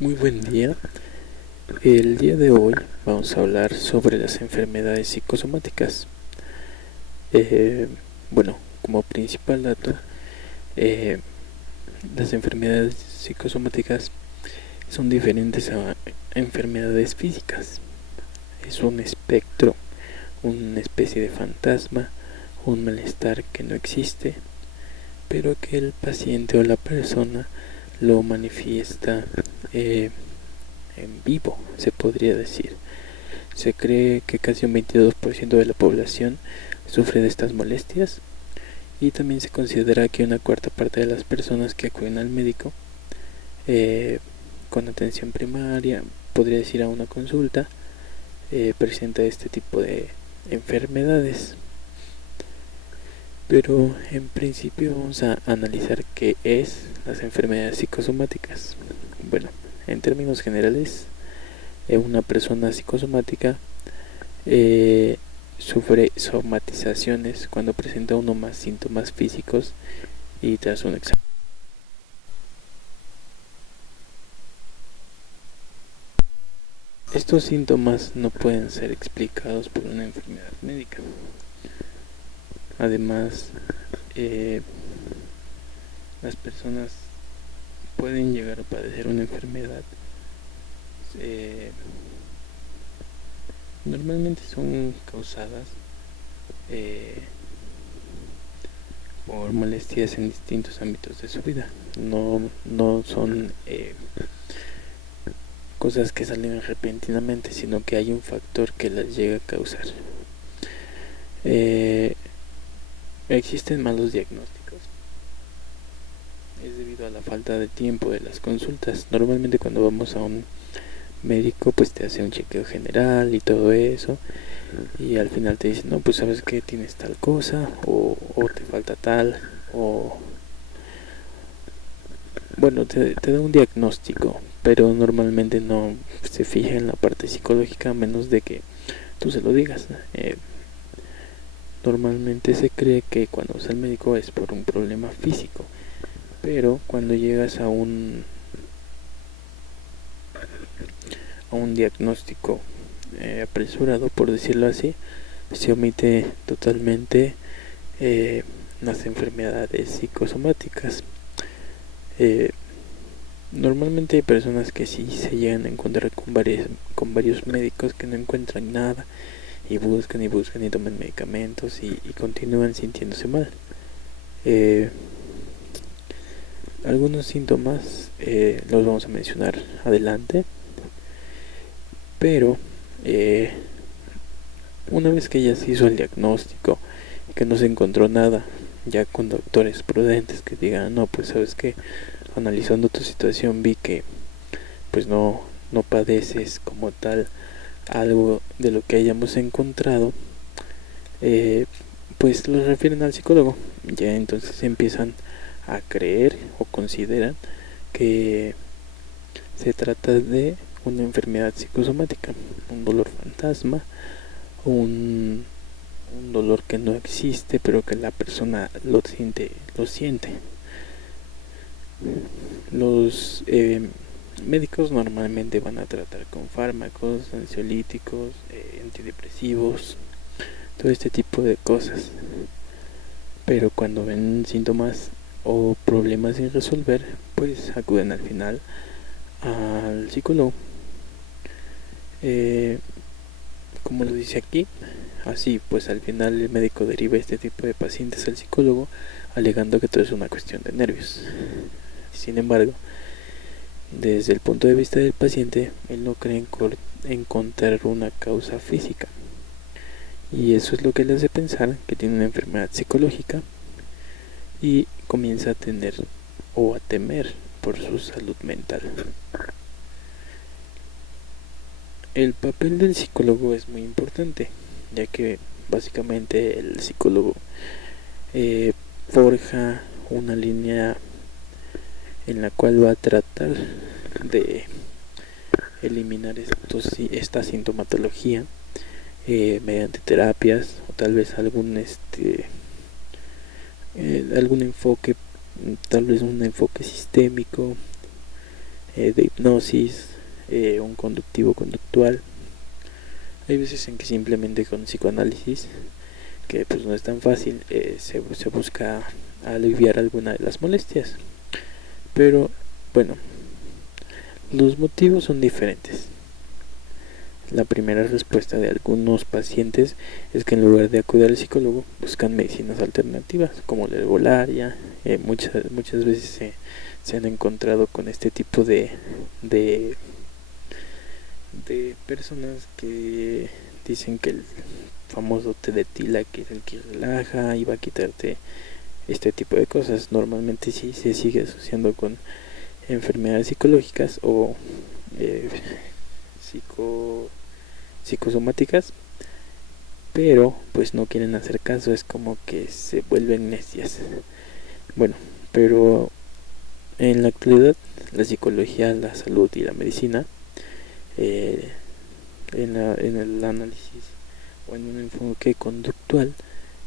Muy buen día. El día de hoy vamos a hablar sobre las enfermedades psicosomáticas. Eh, bueno, como principal dato, eh, las enfermedades psicosomáticas son diferentes a enfermedades físicas. Es un espectro, una especie de fantasma, un malestar que no existe, pero que el paciente o la persona lo manifiesta en vivo, se podría decir. Se cree que casi un 22% de la población sufre de estas molestias y también se considera que una cuarta parte de las personas que acuden al médico con atención primaria, podría decir a una consulta, presenta este tipo de enfermedades. Pero en principio vamos a analizar qué es las enfermedades psicosomáticas. Bueno, en términos generales, una persona psicosomática sufre somatizaciones cuando presenta uno más síntomas físicos y tras un examen. Estos síntomas no pueden ser explicados por una enfermedad médica. Además, las personas pueden llegar a padecer una enfermedad. Normalmente son causadas por molestias en distintos ámbitos de su vida. No son cosas que salen repentinamente, sino que hay un factor que las llega a causar. Existen malos diagnósticos. Es debido a la falta de tiempo de las consultas. Normalmente cuando vamos a un médico pues te hace un chequeo general y todo eso, y al final te dice, no, pues sabes que tienes tal cosa o te falta tal, o bueno, te da un diagnóstico, pero normalmente no se fija en la parte psicológica a menos de que tú se lo digas. Normalmente se cree que cuando vas al médico es por un problema físico, pero cuando llegas a un diagnóstico apresurado, por decirlo así, se omite totalmente las enfermedades psicosomáticas. Normalmente hay personas que sí se llegan a encontrar con varios médicos que no encuentran nada y buscan y toman medicamentos y continúan sintiéndose mal. Algunos síntomas los vamos a mencionar adelante, pero una vez que ya se hizo el diagnóstico, que no se encontró nada, ya con doctores prudentes que digan, no, pues sabes que analizando tu situación vi que pues no padeces como tal algo de lo que hayamos encontrado, pues lo refieren al psicólogo. Ya entonces empiezan a creer o consideran que se trata de una enfermedad psicosomática, un dolor fantasma, un dolor que no existe pero que la persona lo siente. Los médicos normalmente van a tratar con fármacos, ansiolíticos, antidepresivos, todo este tipo de cosas, pero cuando ven síntomas o problemas sin resolver, pues acuden al final al psicólogo. Como lo dice aquí, así pues al final el médico deriva este tipo de pacientes al psicólogo, alegando que todo es una cuestión de nervios. Sin embargo, desde el punto de vista del paciente, él no cree encontrar una causa física, y eso es lo que le hace pensar que tiene una enfermedad psicológica y comienza a tener o a temer por su salud mental. El papel del psicólogo es muy importante, ya que básicamente el psicólogo forja una línea en la cual va a tratar de eliminar esta sintomatología mediante terapias o tal vez algún enfoque, tal vez un enfoque sistémico, de hipnosis, un conductivo conductual. Hay veces en que simplemente con psicoanálisis, que pues no es tan fácil, se busca aliviar alguna de las molestias. Pero bueno, los motivos son diferentes. La primera respuesta de algunos pacientes es que en lugar de acudir al psicólogo buscan medicinas alternativas como la herbolaria. Muchas veces se han encontrado con este tipo de personas que dicen que el famoso té de tila, que es el que relaja y va a quitarte este tipo de cosas. Normalmente sí se sigue asociando con enfermedades psicológicas o psicosomáticas, pero pues no quieren hacer caso, es como que se vuelven necias. Bueno, pero en la actualidad la psicología, la salud y la medicina, en el análisis o en un enfoque conductual,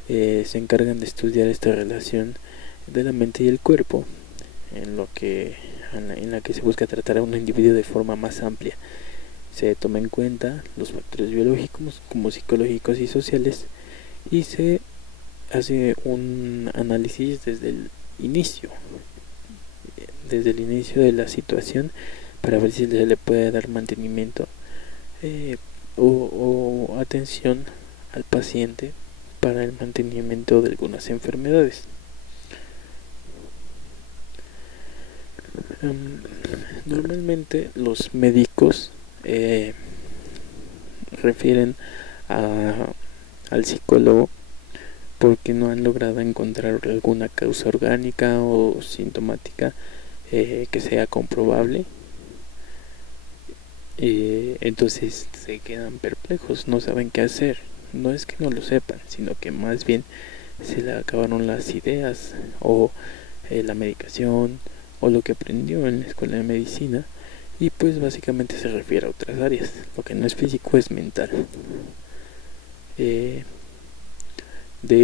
se encargan de estudiar esta relación de la mente y el cuerpo, en la que se busca tratar a un individuo de forma más amplia. Se toma en cuenta los factores biológicos como psicológicos y sociales, y se hace un análisis inicio desde el inicio de la situación, para ver si se le puede dar mantenimiento o atención al paciente para el mantenimiento de algunas enfermedades. Normalmente los médicos refieren al psicólogo porque no han logrado encontrar alguna causa orgánica o sintomática que sea comprobable. Entonces se quedan perplejos, no saben qué hacer. No es que no lo sepan, sino que más bien se le acabaron las ideas o la medicación o lo que aprendió en la escuela de medicina, y pues básicamente se refiere a otras áreas. Lo que no es físico es mental. De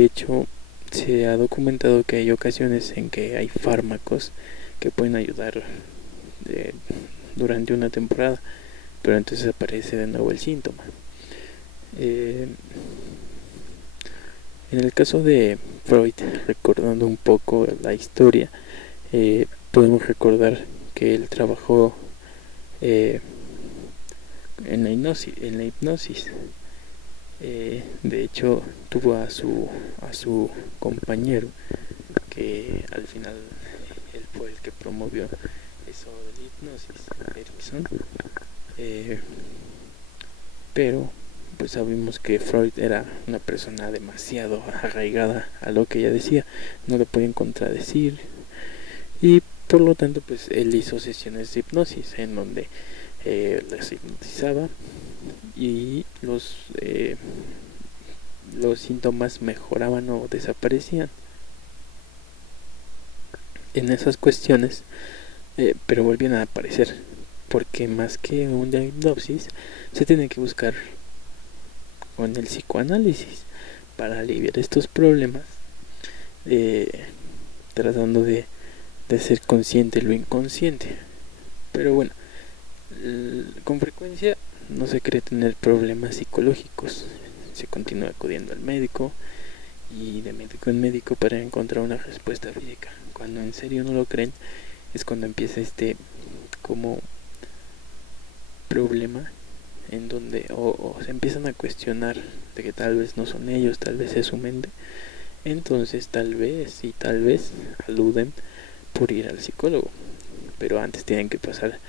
hecho, se ha documentado que hay ocasiones en que hay fármacos que pueden ayudar durante una temporada, pero entonces aparece de nuevo el síntoma. En el caso de Freud, recordando un poco la historia, podemos recordar que él trabajó en la hipnosis. De hecho, tuvo a su compañero, que al final él fue el que promovió eso de la hipnosis, Erickson. Pero pues sabemos que Freud era una persona demasiado arraigada a lo que ella decía, no le podían contradecir, y por lo tanto pues él hizo sesiones de hipnosis en donde las hipnotizaba y los síntomas mejoraban o desaparecían en esas cuestiones, pero volvían a aparecer, porque más que una hipnosis se tiene que buscar con el psicoanálisis para aliviar estos problemas, tratando de ser consciente lo inconsciente. Pero bueno, con frecuencia no se cree tener problemas psicológicos, se continúa acudiendo al médico y de médico en médico para encontrar una respuesta física. Cuando en serio no lo creen, es cuando empieza este como problema en donde o se empiezan a cuestionar de que tal vez no son ellos, tal vez es su mente. Entonces tal vez aluden por ir al psicólogo, pero antes tienen que pasar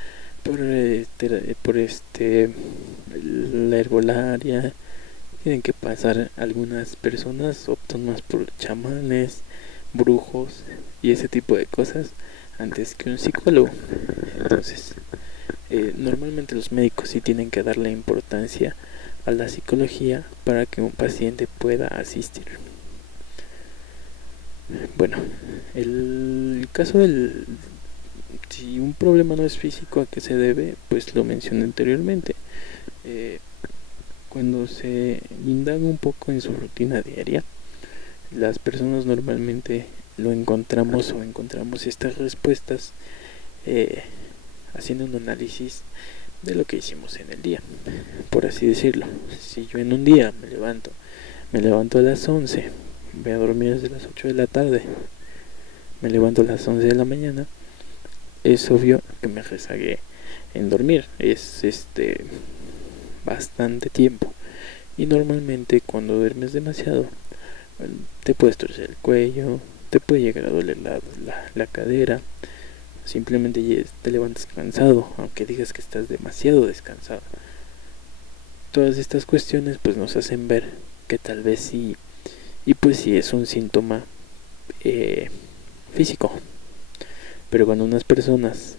por la herbolaria. Tienen que pasar, algunas personas optan más por chamanes, brujos y ese tipo de cosas antes que un psicólogo. Entonces normalmente los médicos sí tienen que darle importancia a la psicología para que un paciente pueda asistir. Bueno, el caso si un problema no es físico, ¿a qué se debe? Pues lo mencioné anteriormente. Cuando se indaga un poco en su rutina diaria, las personas normalmente encontramos estas respuestas haciendo un análisis de lo que hicimos en el día, por así decirlo. Si yo en un día me levanto a las 11, voy a dormir desde las 8 de la tarde, me levanto a las 11 de la mañana, es obvio que me rezagué en dormir. Es bastante tiempo. Y normalmente cuando duermes demasiado, te puedes torcer el cuello, te puede llegar a doler la cadera, simplemente te levantas cansado, aunque digas que estás demasiado descansado. Todas estas cuestiones pues nos hacen ver que tal vez sí, y pues sí es un síntoma físico. Pero cuando unas personas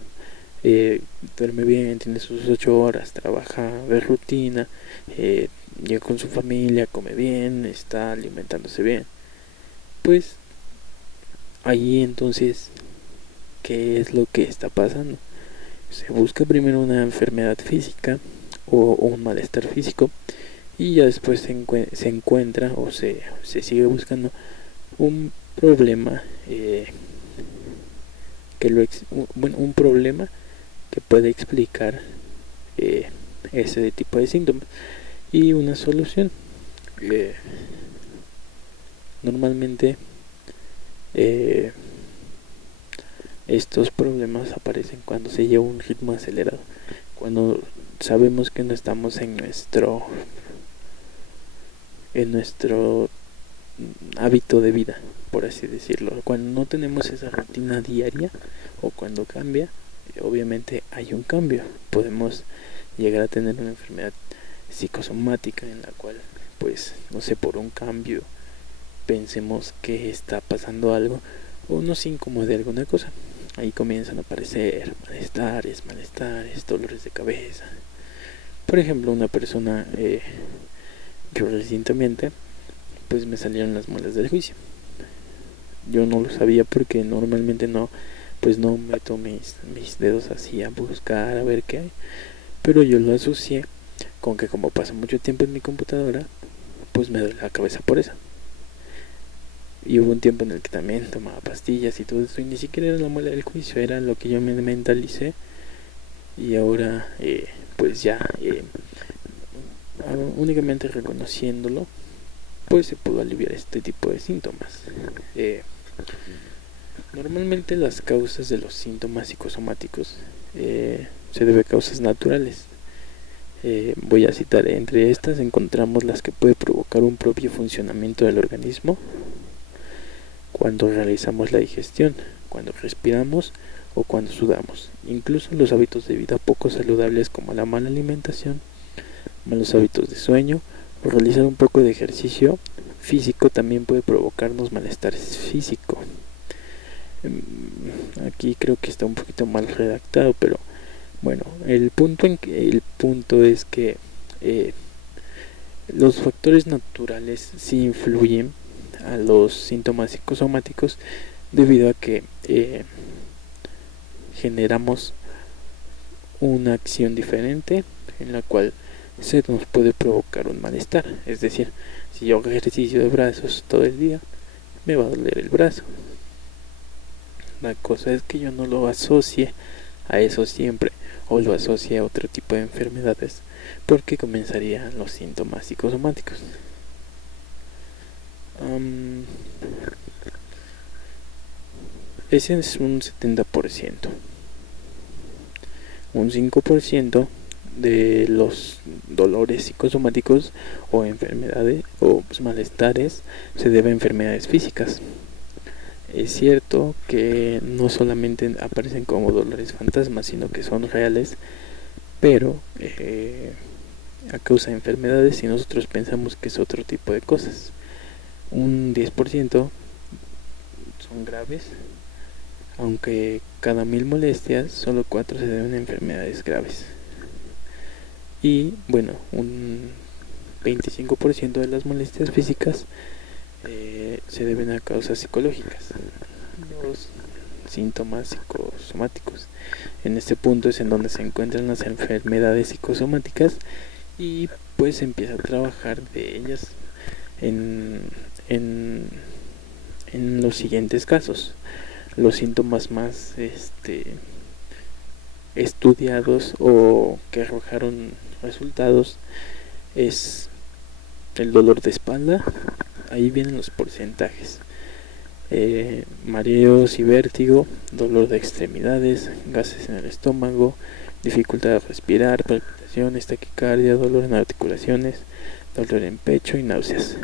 duerme bien, tiene sus 8 horas, trabaja de rutina, llega con su familia, come bien, está alimentándose bien, pues ahí entonces, ¿qué es lo que está pasando? Se busca primero una enfermedad física o un malestar físico, y ya después se encuentra o se sigue buscando un problema un problema que puede explicar ese tipo de síntomas y una solución. Normalmente estos problemas aparecen cuando se lleva un ritmo acelerado, cuando sabemos que no estamos en nuestro hábito de vida, por así decirlo. Cuando no tenemos esa rutina diaria o cuando cambia, obviamente hay un cambio. Podemos llegar a tener una enfermedad psicosomática en la cual, pues, no sé, por un cambio pensemos que está pasando algo o nos incomode alguna cosa. Ahí comienzan a aparecer malestares, dolores de cabeza. Por ejemplo, una persona, yo recientemente, pues me salieron las muelas del juicio. Yo no lo sabía porque normalmente no meto mis dedos así a buscar a ver qué hay, pero yo lo asocié con que como paso mucho tiempo en mi computadora, pues me duele la cabeza por eso. Y hubo un tiempo en el que también tomaba pastillas y todo eso, y ni siquiera era la muela del juicio, era lo que yo me mentalicé. Y ahora pues ya únicamente reconociéndolo, pues se pudo aliviar este tipo de síntomas. Normalmente las causas de los síntomas psicosomáticos se debe a causas naturales. Voy a citar: entre estas encontramos las que puede provocar un propio funcionamiento del organismo, cuando realizamos la digestión, cuando respiramos o cuando sudamos. Incluso los hábitos de vida poco saludables como la mala alimentación, malos hábitos de sueño o realizar un poco de ejercicio físico también puede provocarnos malestar físico. Aquí creo que está un poquito mal redactado, pero bueno, el punto es que los factores naturales sí influyen a los síntomas psicosomáticos, debido a que generamos una acción diferente en la cual se nos puede provocar un malestar. Es decir, si yo hago ejercicio de brazos todo el día, me va a doler el brazo. La cosa es que yo no lo asocie a eso siempre, o lo asocie a otro tipo de enfermedades, porque comenzarían los síntomas psicosomáticos. Ese es un 70%. Un 5% de los dolores psicosomáticos o enfermedades o malestares se debe a enfermedades físicas. Es cierto que no solamente aparecen como dolores fantasmas, sino que son reales, pero a causa de enfermedades, y nosotros pensamos que es otro tipo de cosas. Un 10% son graves, aunque cada 1000 molestias, solo 4 se deben a enfermedades graves. Y bueno, un 25% de las molestias físicas se deben a causas psicológicas, los síntomas psicosomáticos. En este punto es en donde se encuentran las enfermedades psicosomáticas, y pues se empieza a trabajar de ellas en los siguientes casos. Los síntomas más estudiados o que arrojaron resultados es el dolor de espalda. Ahí vienen los porcentajes: mareos y vértigo, dolor de extremidades, gases en el estómago, dificultad de respirar, palpitaciones, taquicardia, dolor en articulaciones, dolor en pecho y náuseas.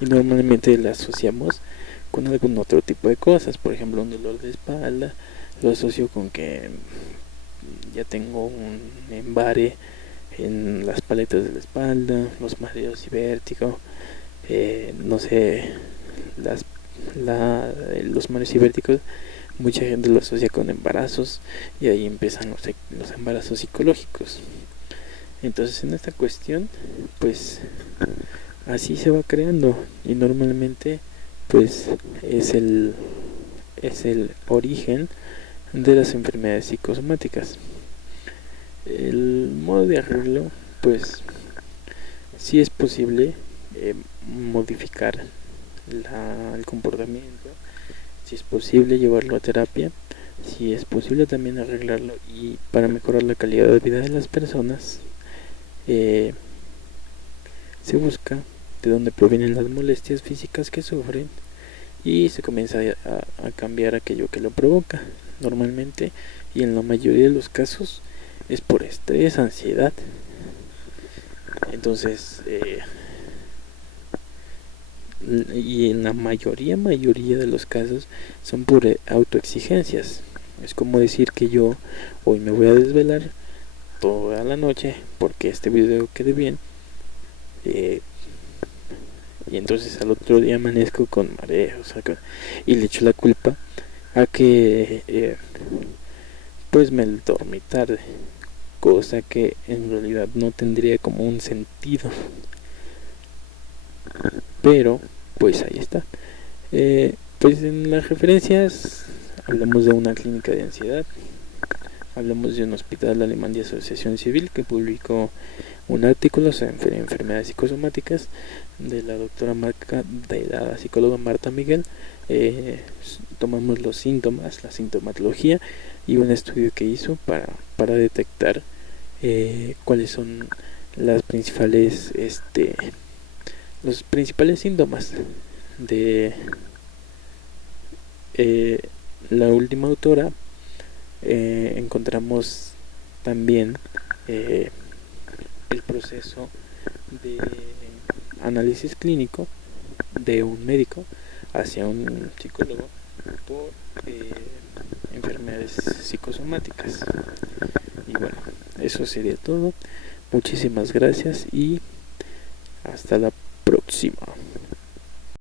Y normalmente la asociamos con algún otro tipo de cosas. Por ejemplo, un dolor de espalda lo asocio con que ya tengo un embare en las paletas de la espalda, los mareos y vértigo, no sé, los mareos y vértigos. Mucha gente lo asocia con embarazos y ahí empiezan los embarazos psicológicos. Entonces, en esta cuestión, pues así se va creando, y normalmente pues es el origen de las enfermedades psicosomáticas. El modo de arreglo, pues sí es posible modificar el comportamiento, si es posible llevarlo a terapia, si es posible también arreglarlo, y para mejorar la calidad de vida de las personas se busca de dónde provienen las molestias físicas que sufren y se comienza a cambiar aquello que lo provoca. Normalmente, y en la mayoría de los casos, es por estrés, ansiedad. Entonces, y en la mayoría de los casos son por autoexigencias. Es como decir que yo hoy me voy a desvelar toda la noche porque este video quede bien, y entonces al otro día amanezco con mareos y le echo la culpa a que pues me dormí tarde, cosa que en realidad no tendría como un sentido, pero pues ahí está. Pues en las referencias hablamos de una clínica de ansiedad, hablamos de un hospital alemán de asociación civil que publicó un artículo sobre enfermedades psicosomáticas de la de la psicóloga Marta Miguel. Tomamos los síntomas, la sintomatología y un estudio que hizo para detectar cuáles son los principales síntomas de la última autora. Encontramos también el proceso de análisis clínico de un médico hacia un psicólogo por enfermedades psicosomáticas. Y bueno, eso sería todo. Muchísimas gracias y hasta la próxima.